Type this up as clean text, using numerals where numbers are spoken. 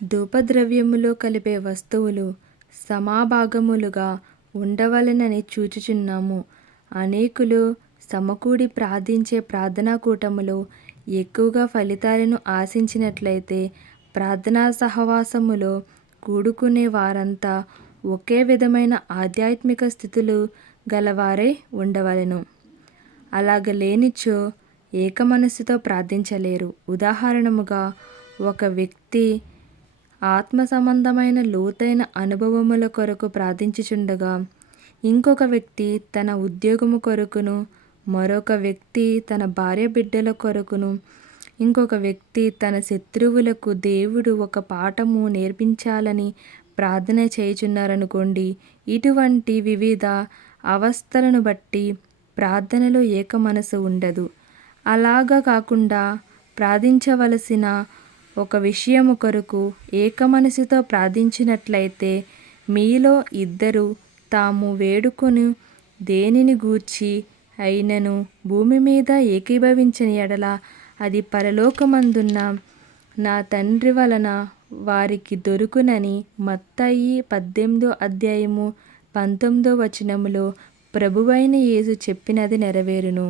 ధూపద్రవ్యములో కలిపే వస్తువులు సమభాగములుగా ఉండవలెనని చూచుచున్నాము. అనేకులు సమకూడి ప్రార్థించే ప్రార్థనా కూటములో ఎక్కువగా ఫలితాలను ఆశించినట్లయితే ప్రార్థనా సహవాసములో కూడుకునే వారంతా ఒకే విధమైన ఆధ్యాత్మిక స్థితులు గలవారై ఉండవలెను. అలాగ లేనిచో ఏక మనస్సుతో ప్రార్థించలేరు. ఉదాహరణముగా ఒక వ్యక్తి ఆత్మ సంబంధమైన లోతైన అనుభవముల కొరకు ప్రార్థించుచుండగా ఇంకొక వ్యక్తి తన ఉద్యోగము కొరకును, మరొక వ్యక్తి తన భార్య బిడ్డల కొరకును, ఇంకొక వ్యక్తి తన శత్రువులకు దేవుడు ఒక పాఠము నేర్పించాలని ప్రార్థన చేయుచున్నారనుకోండి. ఇటువంటి వివిధ అవస్థలను బట్టి ప్రార్థనలో ఏక మనసు ఉండదు. అలాగా కాకుండా ప్రార్థించవలసిన ఒక విషయము కొరకు ఏక మనసుతో ప్రార్థించినట్లయితే మీలో ఇద్దరు తాము వేడుకొని దేనిని గూర్చి అయినను భూమి మీద ఏకీభవించని ఎడల అది పరలోకమందున్న నా తండ్రి వలన వారికి దొరుకునని మత్తయి 18 అధ్యాయము 19 వచనములో ప్రభువైన యేసు చెప్పినది నెరవేరును.